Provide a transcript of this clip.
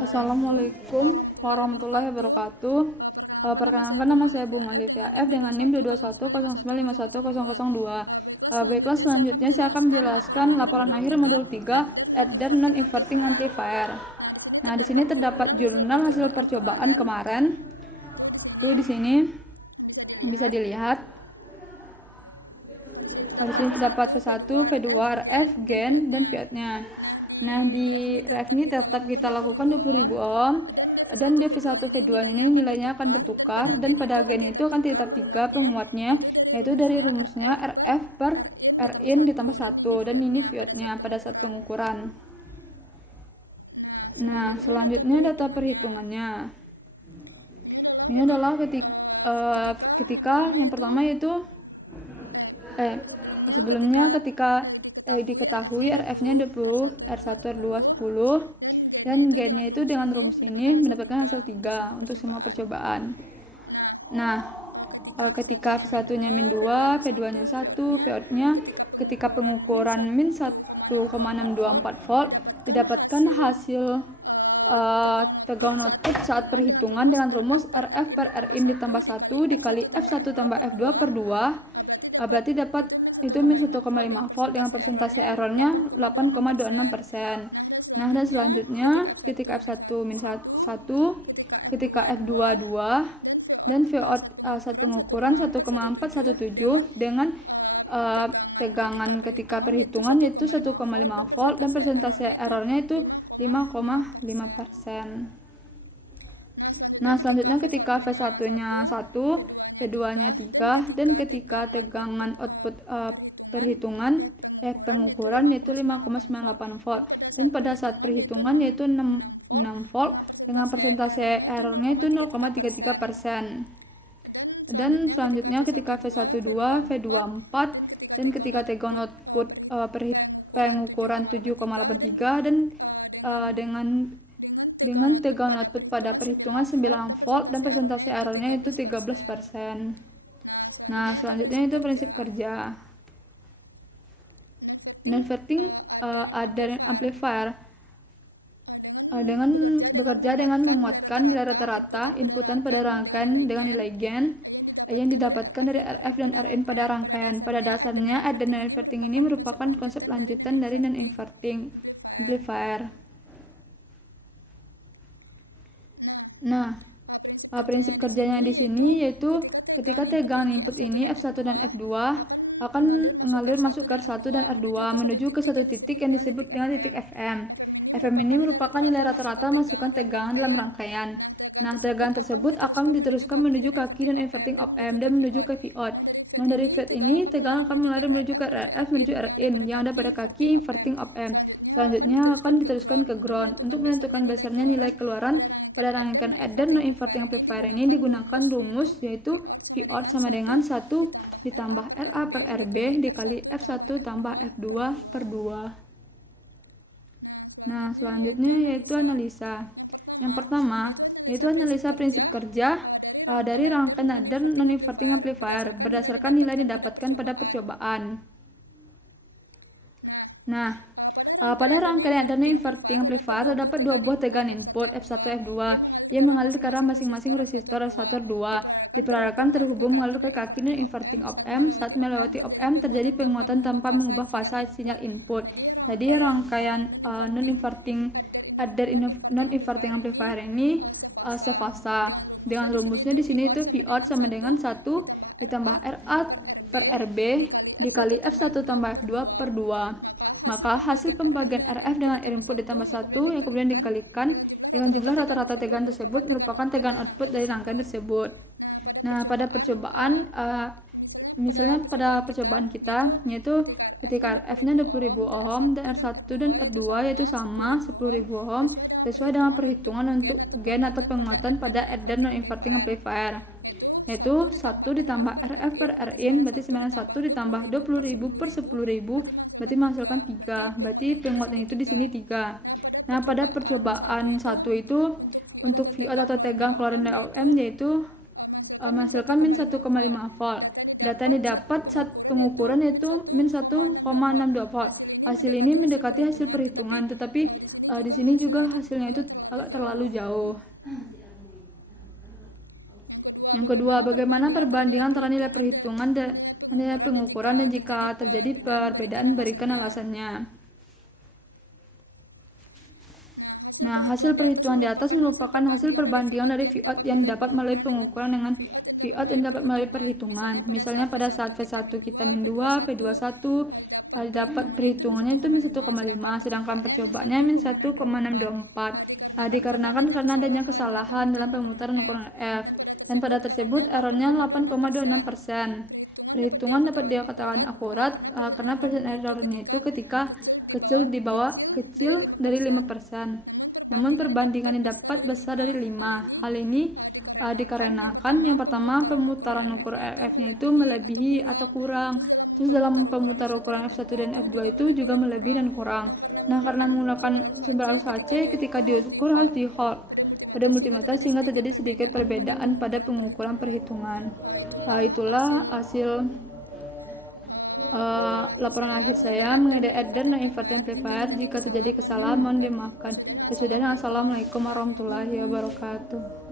Assalamualaikum warahmatullahi wabarakatuh. Perkenalkan, nama saya Bung Alifia F dengan NIM 22109510002. Baiklah, selanjutnya saya akan menjelaskan laporan akhir modul 3 Adder Non-Inverting Amplifier. Nah, di sini terdapat jurnal hasil percobaan kemarin. Tuh di sini bisa dilihat. Di sini terdapat V1, V2, RF, gain, dan Viot-nya. Nah, di RF ini tetap kita lakukan 20.000 ohm, dan di V1 V2 ini nilainya akan bertukar, dan pada gain itu akan tetap 3 penguatnya, yaitu dari rumusnya RF per Rin ditambah 1, dan ini Viot-nya pada saat pengukuran. Nah, selanjutnya data perhitungannya. Ini adalah ketika yang pertama yaitu sebelumnya ketika diketahui RF-nya 20, R1, R2, 10, dan gain-nya itu dengan rumus ini mendapatkan hasil 3 untuk semua percobaan. Nah, ketika V1-nya min 2, V2-nya 1, Vout-nya ketika pengukuran min 1,624 volt, didapatkan hasil tegangan output saat perhitungan dengan rumus RF per Rin ditambah 1 dikali F1 tambah F2 per 2, berarti dapat itu min 1,5 volt dengan persentase errornya 8,26%. Nah, dan selanjutnya ketika F1 min 1, ketika F2 2, dan Vout saat pengukuran 1,417 dengan tegangan ketika perhitungan yaitu 1,5 volt dan persentase errornya itu 5,5%. Nah, selanjutnya ketika V1-nya 1, V2-nya 3, dan ketika tegangan output pengukuran yaitu 5,98 volt, dan pada saat perhitungan yaitu 6 volt dengan persentase errornya itu 0,33%. Dan selanjutnya ketika V1 2, V2 4, dan ketika tegangan output pengukuran 7,83 dan dengan tegangan output pada perhitungan 9 volt dan persentase errornya itu 13%. Nah, selanjutnya itu prinsip kerja. Non-inverting adder amplifier dengan bekerja dengan menguatkan nilai rata-rata inputan pada rangkaian dengan nilai gain yang didapatkan dari RF dan Rin pada rangkaian. Pada dasarnya, adder non-inverting ini merupakan konsep lanjutan dari non-inverting amplifier. Nah, prinsip kerjanya di sini yaitu ketika tegangan input ini F1 dan F2 akan mengalir masuk ke R1 dan R2 menuju ke satu titik yang disebut dengan titik FM. FM ini merupakan nilai rata-rata masukan tegangan dalam rangkaian. Nah, tegangan tersebut akan diteruskan menuju kaki dan inverting op-amp dan menuju ke Vout. Nah, dari Vout ini tegangan akan mengalir menuju ke RF menuju Rin yang ada pada kaki inverting op-amp. Selanjutnya akan diteruskan ke ground. Untuk menentukan besarnya nilai keluaran pada rangkaian adder non-inverting amplifier ini digunakan rumus yaitu Vout sama dengan 1 ditambah RA per RB dikali F1 tambah F2 per 2. Nah, selanjutnya yaitu analisa. Yang pertama yaitu analisa prinsip kerja dari rangkaian adder non-inverting amplifier berdasarkan nilai didapatkan pada percobaan. Nah, pada rangkaian adder non-inverting amplifier terdapat dua buah tegangan input F1 F2 yang mengalir ke arah masing-masing resistor R1 R2. Diperkirakan terhubung mengalir ke kaki non-inverting op-amp. Saat melewati op-amp terjadi penguatan tanpa mengubah fasa sinyal input. Jadi rangkaian non-inverting adder non-inverting amplifier ini sefasa. Dengan rumusnya di sini itu Vout sama dengan 1 ditambah RA per RB dikali F1 tambah F2 per 2. Maka hasil pembagian RF dengan input ditambah 1 yang kemudian dikalikan dengan jumlah rata-rata tegangan tersebut merupakan tegangan output dari rangkaian tersebut. Nah, pada percobaan misalnya pada percobaan kita yaitu ketika RF-nya 20.000 ohm dan R1 dan R2 yaitu sama 10.000 ohm sesuai dengan perhitungan untuk gain atau penguatan pada adder non-inverting amplifier yaitu 1 ditambah RF per Rin berarti 91 ditambah 20.000 per 10.000 berarti menghasilkan 3. Berarti penguatan itu di sini 3. Nah, pada percobaan 1 itu untuk Vout atau tegangan keluaran dari op-amp yaitu menghasilkan min 1,5 volt. Data yang didapat saat pengukuran yaitu min 1,62 volt. Hasil ini mendekati hasil perhitungan, tetapi di sini juga hasilnya itu agak terlalu jauh. Yang kedua, bagaimana perbandingan antara nilai perhitungan dan nilai pengukuran, dan jika terjadi perbedaan berikan alasannya. Nah, hasil perhitungan di atas merupakan hasil perbandingan dari VOT yang dapat melalui pengukuran dengan VOT yang dapat melalui perhitungan. Misalnya pada saat V1 kita min 2, V21 dapat perhitungannya itu min 1,5, sedangkan percobaannya min 1,624. Dikarenakan karena adanya kesalahan dalam pemutaran ukuran F, dan pada tersebut errornya 8,26%. Perhitungan dapat dikatakan akurat karena persen errornya itu ketika kecil dari 5%. Namun perbandingan yang dapat besar dari 5. Hal ini dikarenakan yang pertama pemutaran ukur RF-nya itu melebihi atau kurang. Terus dalam pemutar ukuran F1 dan F2 itu juga melebihi dan kurang. Nah, karena menggunakan sumber arus AC, ketika diukur harus di hold pada multimeter sehingga terjadi sedikit perbedaan pada pengukuran perhitungan. Itulah hasil laporan akhir saya mengenai adder dan inverting amplifier. Jika terjadi kesalahan mohon dimaafkan. Ya sudah, assalamualaikum warahmatullahi wabarakatuh.